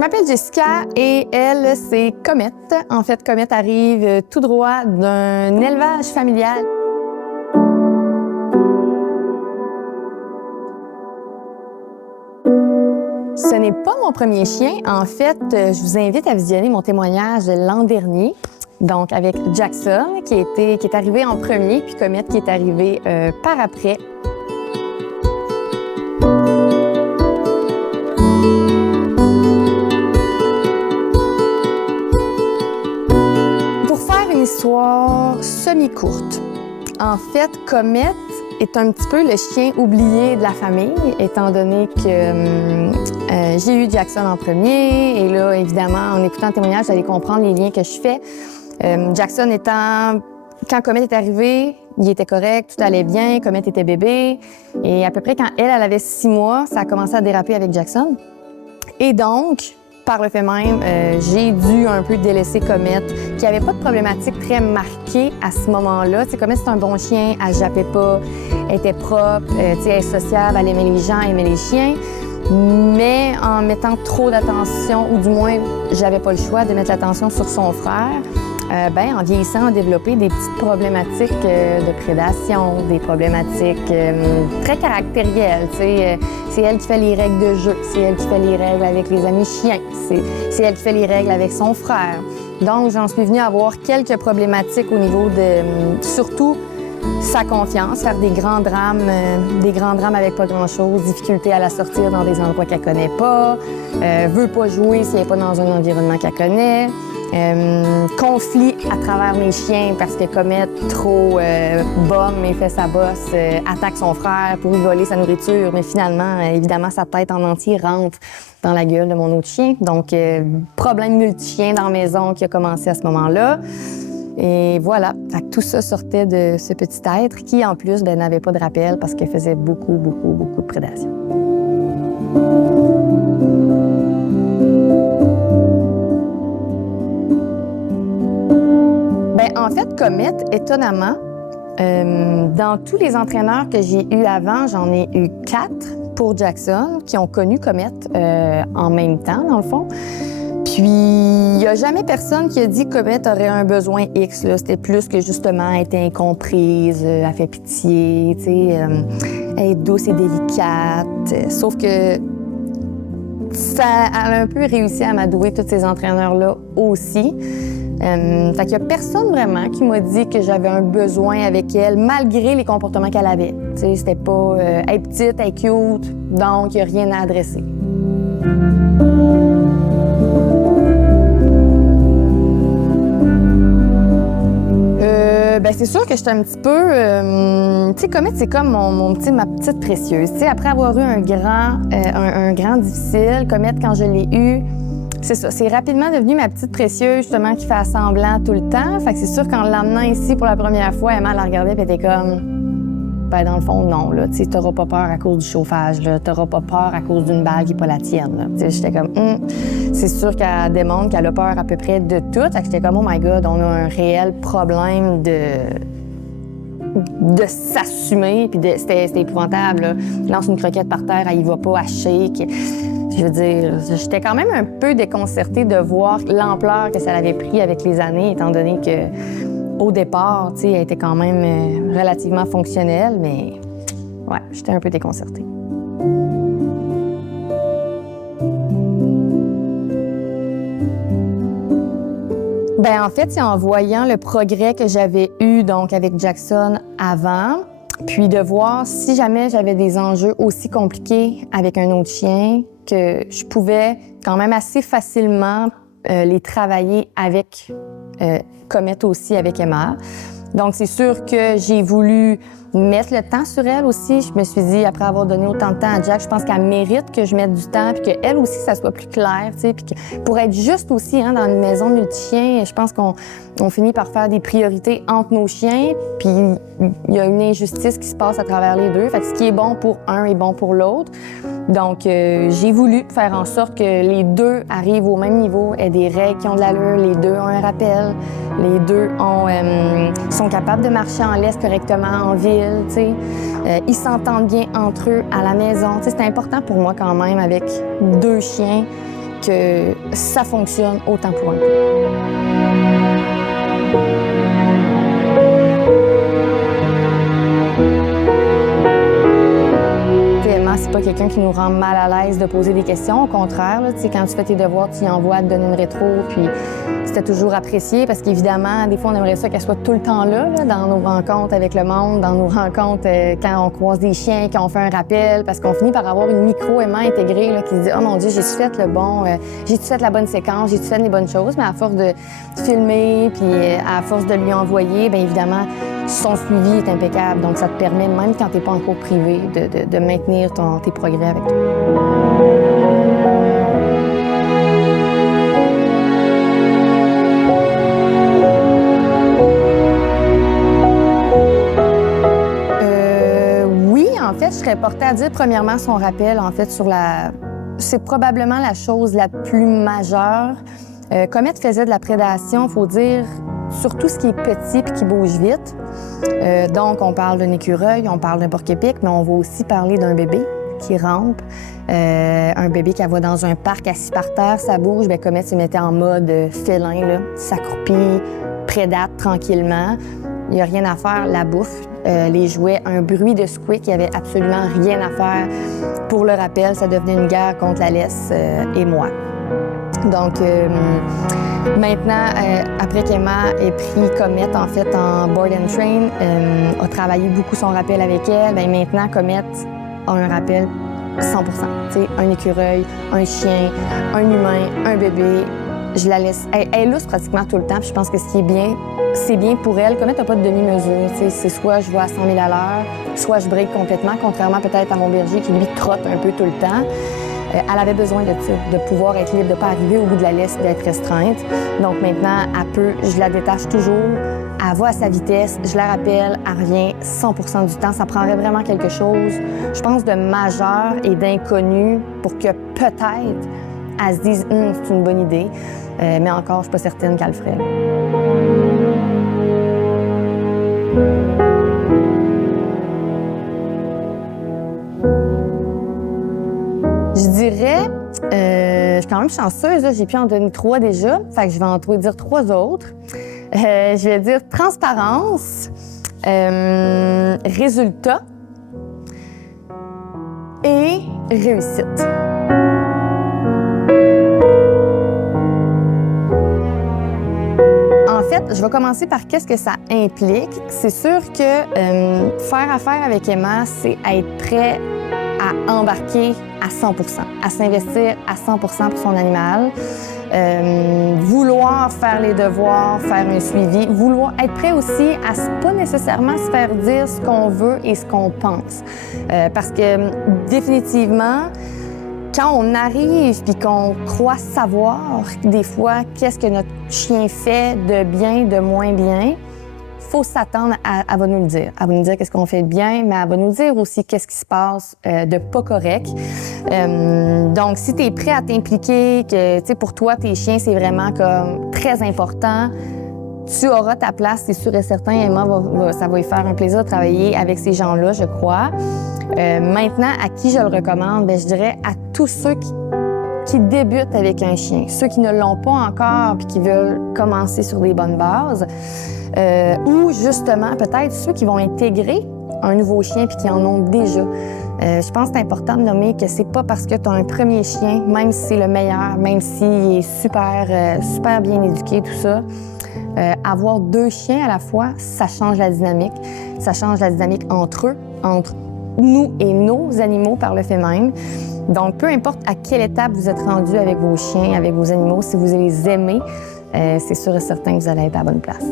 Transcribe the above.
m'appelle Jessica et elle, c'est Comet. En fait, Comet arrive tout droit d'un élevage familial. Ce n'est pas mon premier chien. En fait, je vous invite à visionner mon témoignage de l'an dernier. Donc, avec Jackson, qui est arrivé en premier, puis Comet qui est arrivé par après. Pour faire une histoire semi-courte, en fait, Comet est un petit peu le chien oublié de la famille, étant donné que j'ai eu Jackson en premier. Et là, évidemment, en écoutant le témoignage, vous allez comprendre les liens que je fais. Jackson étant... Quand Comet est arrivé, il était correct, tout allait bien, Comet était bébé. Et à peu près quand elle avait 6 mois, ça a commencé à déraper avec Jackson. Et donc, par le fait même, j'ai dû un peu délaisser Comet, qui avait pas de problématique très marquée à ce moment-là. Tu sais, Comet, c'est un bon chien, elle jappait pas, elle était propre, tu sais, elle est sociable, elle aimait les gens, elle aimait les chiens. Mais en mettant trop d'attention, ou du moins, j'avais pas le choix de mettre l'attention sur son frère, en vieillissant, on a développé des petites problématiques de prédation, des problématiques très caractérielles. C'est elle qui fait les règles de jeu, c'est elle qui fait les règles avec les amis chiens, c'est elle qui fait les règles avec son frère. Donc, j'en suis venue à avoir quelques problématiques au niveau de, surtout, sa confiance, faire des grands drames avec pas grand-chose, difficulté à la sortir dans des endroits qu'elle connaît pas, veut pas jouer si elle n'est pas dans un environnement qu'elle connaît. Conflit à travers mes chiens parce que Comet, trop bombe et fait sa bosse, attaque son frère pour lui voler sa nourriture, mais finalement, évidemment, sa tête en entier rentre dans la gueule de mon autre chien. Donc, problème multi-chien dans la maison qui a commencé à ce moment-là. Et voilà, fait que tout ça sortait de ce petit être qui, en plus, n'avait pas de rappel parce qu'elle faisait beaucoup de prédation. En fait, Comet, étonnamment, dans tous les entraîneurs que j'ai eus avant, j'en ai eu 4 pour Jackson qui ont connu Comet en même temps, dans le fond. Puis, il n'y a jamais personne qui a dit que Comet aurait un besoin X. C'était plus que, justement, elle était incomprise, elle fait pitié, tu sais, elle est douce et délicate. Sauf que ça a un peu réussi à m'adouer tous ces entraîneurs-là aussi. Fait qu'il y a personne vraiment qui m'a dit que j'avais un besoin avec elle, malgré les comportements qu'elle avait. Tu sais, c'était pas elle est petite, elle est cute, donc il n'y a rien à adresser. C'est sûr que j'étais un petit peu... tu sais, Comet, c'est comme ma petite précieuse. Tu sais, après avoir eu un grand difficile, Comet, quand je l'ai eu, c'est ça, c'est rapidement devenu ma petite précieuse, justement, qui fait semblant tout le temps. Fait que c'est sûr qu'en l'emmenant ici pour la première fois, Emma la regardait et elle était comme... dans le fond, non, là, tu sais, t'auras pas peur à cause du chauffage, là, t'auras pas peur à cause d'une bague qui n'est pas la tienne, là. Tu sais, j'étais comme, c'est sûr qu'elle démontre qu'elle a peur à peu près de tout. Fait que j'étais comme, oh my God, on a un réel problème de s'assumer, puis c'était épouvantable, là. Je lance une croquette par terre, elle y va pas, elle shake. Je veux dire, j'étais quand même un peu déconcertée de voir l'ampleur que ça avait pris avec les années, étant donné que au départ, tu sais, elle était quand même relativement fonctionnelle, mais ouais, j'étais un peu déconcertée. En fait, c'est en voyant le progrès que j'avais eu donc avec Jackson avant, puis de voir si jamais j'avais des enjeux aussi compliqués avec un autre chien, que je pouvais quand même assez facilement les travailler avec Comet aussi, avec Emma. Donc, c'est sûr que j'ai voulu mettre le temps sur elle aussi. Je me suis dit, après avoir donné autant de temps à Jack, je pense qu'elle mérite que je mette du temps, puis qu'elle aussi, ça soit plus clair, tu sais, puis que pour être juste aussi, hein, dans une maison multi-chiens, je pense qu'on finit par faire des priorités entre nos chiens, puis il y a une injustice qui se passe à travers les deux. Fait que ce qui est bon pour un est bon pour l'autre. Donc, j'ai voulu faire en sorte que les deux arrivent au même niveau, aient des règles qui ont de l'allure, les deux ont un rappel, les deux sont capables de marcher en laisse correctement en ville, tu sais. Ils s'entendent bien entre eux à la maison. Tu sais, c'est important pour moi quand même, avec 2 chiens, que ça fonctionne autant pour un couple. C'est pas quelqu'un qui nous rend mal à l'aise de poser des questions. Au contraire, là, quand tu fais tes devoirs, tu y envoies à te donner une rétro, puis c'était toujours apprécié parce qu'évidemment, des fois, on aimerait ça qu'elle soit tout le temps là, dans nos rencontres avec le monde, dans nos rencontres quand on croise des chiens, quand on fait un rappel, parce qu'on finit par avoir une micro-aimant intégrée là, qui se dit « Oh mon Dieu, j'ai-tu fait le bon, j'ai-tu fait la bonne séquence, j'ai-tu fait les bonnes choses? » Mais à force de filmer, puis à force de lui envoyer, bien évidemment, son suivi est impeccable. Donc, ça te permet, même quand tu n'es pas en cours privé, de maintenir tes progrès avec toi. Oui, en fait, je serais portée à dire, premièrement, son rappel, en fait, c'est probablement la chose la plus majeure. Comet faisait de la prédation, il faut dire, sur tout ce qui est petit et qui bouge vite. Donc, on parle d'un écureuil, on parle d'un porc-épic, mais on va aussi parler d'un bébé qui rampe. Un bébé qui va dans un parc assis par terre, ça bouge. Bien, Comet se mettait en mode félin, là, s'accroupit, prédate tranquillement. Il n'y a rien à faire, la bouffe, les jouets, un bruit de squeak, il n'y avait absolument rien à faire. Pour le rappel, ça devenait une guerre contre la laisse et moi. Donc, maintenant, après qu'Emma ait pris Comet, en fait, en board and train, a travaillé beaucoup son rappel avec elle, bien maintenant, Comet a un rappel 100%. Tu sais, un écureuil, un chien, un humain, un bébé, je la laisse. Elle lousse pratiquement tout le temps, puis je pense que ce qui est bien, c'est bien pour elle. Comet n'a pas de demi-mesure. Tu sais, c'est soit je vais à 100 000 à l'heure, soit je break complètement, contrairement peut-être à mon berger qui, lui, trotte un peu tout le temps. Elle avait besoin de ça, de pouvoir être libre, de ne pas arriver au bout de la laisse, d'être restreinte. Donc maintenant, je la détache toujours, elle va à sa vitesse, je la rappelle, elle revient 100% du temps. Ça prendrait vraiment quelque chose, je pense, de majeur et d'inconnu pour que peut-être elle se dise « c'est une bonne idée ». Mais encore, je ne suis pas certaine qu'elle le ferait. Je dirais, je suis quand même chanceuse, j'ai pu en donner 3 déjà, fait que je vais en dire 3 autres. Je vais dire transparence, résultat et réussite. En fait, je vais commencer par qu'est-ce que ça implique. C'est sûr que faire affaire avec Emma, c'est être prêt à embarquer à 100%, à s'investir à 100% pour son animal, vouloir faire les devoirs, faire un suivi, vouloir être prêt aussi à pas nécessairement se faire dire ce qu'on veut et ce qu'on pense. Parce que définitivement, quand on arrive puis qu'on croit savoir des fois qu'est-ce que notre chien fait de bien, de moins bien, faut s'attendre à elle va nous le dire. Elle va nous dire qu'est-ce qu'on fait de bien, mais elle va nous dire aussi qu'est-ce qui se passe de pas correct. Donc, si tu es prêt à t'impliquer, que tu sais pour toi, tes chiens, c'est vraiment comme très important, tu auras ta place, c'est sûr et certain. Emma, ça va lui faire un plaisir de travailler avec ces gens-là, je crois. Maintenant, à qui je le recommande? Bien, je dirais à tous ceux qui débutent avec un chien, ceux qui ne l'ont pas encore puis qui veulent commencer sur des bonnes bases. Ou justement, peut-être ceux qui vont intégrer un nouveau chien puis qui en ont déjà. Je pense que c'est important de nommer que c'est pas parce que tu as un premier chien, même si c'est le meilleur, même s'il est super bien éduqué, tout ça, avoir 2 chiens à la fois, ça change la dynamique. Ça change la dynamique entre eux, entre nous et nos animaux par le fait même. Donc, peu importe à quelle étape vous êtes rendu avec vos chiens, avec vos animaux, si vous les aimez, c'est sûr et certain que vous allez être à la bonne place.